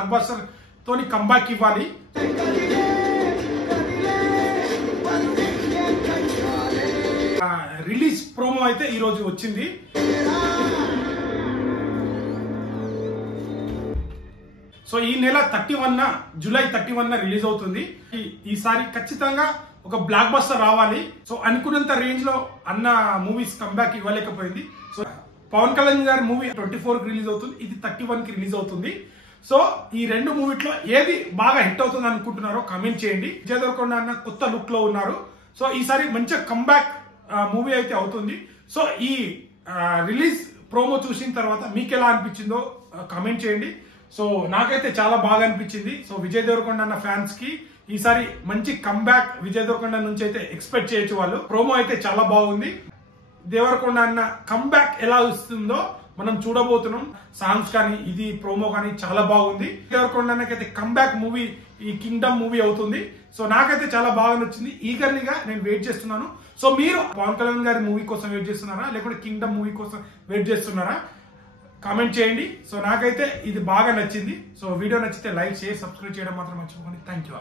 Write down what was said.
Block buster తోని comeback ఇవ్వాలి. Release promo అయితే ఈ రోజు వచ్చింది. సో ఈ నెల 31 జూలై 31 రిలీజ్ అవుతుంది. ఈసారి ఖచ్చితంగా ఒక బ్లాక్ బస్టర్ రావాలి. సో అనుకున్నంత రేంజ్ లో అన్న మూవీస్ కంబ్యాక్ ఇవ్వలేకపోయింది. సో పవన్ కళ్యాణ్ గారి మూవీ 24 రిలీజ్ అవుతుంది, ఇది 31 కి రిలీజ్ అవుతుంది. సో ఈ రెండు మూవీలో ఏది బాగా హిట్ అవుతుంది అనుకుంటున్నారో కామెంట్ చేయండి. విజయ్ దేవరకొండ అన్న కొత్త లుక్ లో ఉన్నారు. సో ఈసారి మంచిగా కంబ్యాక్ మూవీ అయితే అవుతుంది. సో ఈ రిలీజ్ ప్రోమో చూసిన తర్వాత మీకు ఎలా అనిపించిందో కామెంట్ చేయండి. సో నాకైతే చాలా బాగా అనిపించింది. సో విజయ్ దేవరకొండ అన్న ఫ్యాన్స్ కి ఈసారి మంచి కంబ్యాక్ విజయ్ దేవరకొండ నుంచి అయితే ఎక్స్పెక్ట్ చేయొచ్చు వాళ్ళు. ప్రోమో అయితే చాలా బాగుంది. దేవరకొండ అన్న కంబ్యాక్ ఎలా వస్తుందో మనం చూడబోతున్నాం. సాంగ్స్ కానీ ఇది ప్రోమో కానీ చాలా బాగుంది. దేవరకొండ అన్నకైతే కంబ్యాక్ మూవీ ఈ కింగ్డమ్ మూవీ అవుతుంది. సో నాకైతే చాలా బాగా నచ్చింది. ఈగర్లీగా నేను వెయిట్ చేస్తున్నాను. సో మీరు పవన్ కళ్యాణ్ గారి మూవీ కోసం వెయిట్ చేస్తున్నారా, లేకుంటే కింగ్డమ్ మూవీ కోసం వెయిట్ చేస్తున్నారా? కామెంట్ చేయండి. సో నాకైతే ఇది బాగా నచ్చింది. సో వీడియో నచ్చితే లైక్, షేర్, సబ్స్క్రైబ్ చేయడం మాత్రం మర్చిపోకండి. Thank you.